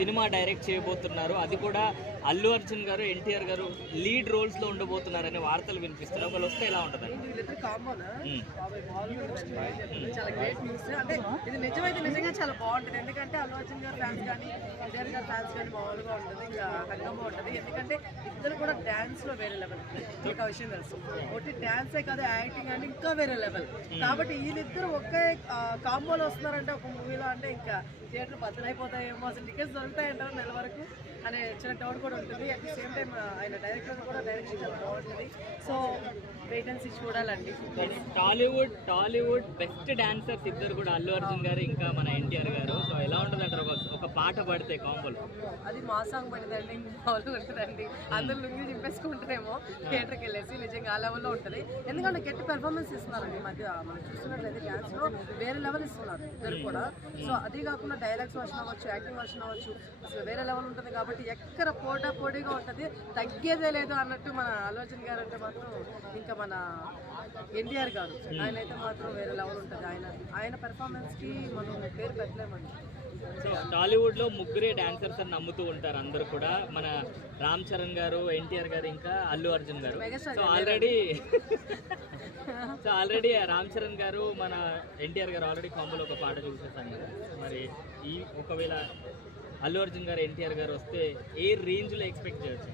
Cinema direct చేయబోతున్నారు, అది కూడా అల్లు అర్జున్ గారు ఎన్టీఆర్ గారు లీడ్ రోల్స్ లో ఉండబోతున్నారనే వార్తలు వినిపిస్తారు. ఒకళ్ళు వస్తే ఎలా ఉంటుంది? చాలా గ్రేట్ న్యూస్. అంటే ఇది నిజమైతే నిజంగా చాలా బాగుంటుంది. ఎందుకంటే అల్లు అర్జున్ గారు ఫ్యాన్స్ కానీ ఎన్టీఆర్ గారు ఫ్యాన్స్ కానీ మామూలుగా ఉంటుంది, ఇంకా రంగంగా ఉంటుంది. ఎందుకంటే ఇద్దరు కూడా డాన్స్ లో వేరే లెవెల్. మీకు ఆ విషయం తెలుసు, ఒకటి డాన్సే కాదు యాక్టింగ్ అంటే ఇంకా వేరే లెవెల్. కాబట్టి వీళ్ళిద్దరు ఒకే కాంబోలో వస్తున్నారంటే ఒక మూవీలో అంటే ఇంకా థియేటర్ బద్దలైపోతాయేమో, అసలు టికెట్స్ దొరుకుతాయంటారు నెల వరకు అనే చిన్న డౌట్ కూడా ఉంటుంది. అట్ ది సేమ్ టైం ఆయన డైరెక్టర్ కూడా డైరెక్షన్ చాలా బాగుంటుంది. సో వెయిట్ అండ్ సీ చూడాలండి. టాలీవుడ్ బెస్ట్ డాన్సర్స్ ఇద్దరు కూడా అల్లు అర్జున్ గారు ఇంకా మన ఎన్టీఆర్ గారు. సో ఎలా ఉంటుంది అంటారు ఒక పాట పడితే కాంబోలో? అది మా సాంగ్ పడిందండి, మామూలుగా ఉంటుందండి. అందరూ లుంగి చింపేసుకుంటారేమో థియేటర్కి వెళ్ళేసి. నిజంగా ఆ లెవెల్లో ఉంటుంది. ఎందుకంటే గట్టి పెర్ఫార్మెన్స్ ఇస్తున్నారండి ఈ మధ్య. మనం చూస్తున్నట్లయితే డ్యాన్స్లో వేరే లెవెల్ ఇస్తున్నారు ఇద్దరు కూడా. సో అది కాకుండా డైలాగ్స్ వర్షన్ అవ్వచ్చు, యాక్టింగ్ వర్షన్ అవ్వచ్చు, అసలు వేరే లెవెల్ ఉంటుంది. కాబట్టి ఎక్కడ పోటీగా ఉంటుంది, తగ్గేదే లేదు అన్నట్టు మన అల్లు అర్జున్ గారు అంటే మాత్రం. ఇంకా మన ఎన్టీఆర్ గారు ఆయన అయితే మాత్రం వేరే లెవెల్ ఉంటుంది. ఆయన పెర్ఫార్మెన్స్కి మనం పేరు పెట్టలేమండి. సో టాలీవుడ్ లో ముగ్గురే డాన్సర్స్ అని నమ్ముతూ ఉంటారు అందరు కూడా, మన రామ్ చరణ్ గారు, ఎన్టీఆర్ గారు, ఇంకా అల్లు అర్జున్ గారు. సో ఆల్రెడీ రామ్ చరణ్ గారు, మన ఎన్టీఆర్ గారు ఆల్రెడీ కాంబోలో ఒక పాట చూసేసాను కదా. మరి ఒకవేళ అల్లు అర్జున్ గారు ఎన్టీఆర్ గారు వస్తే ఏ రేంజ్ లో ఎక్స్పెక్ట్ చేయొచ్చు?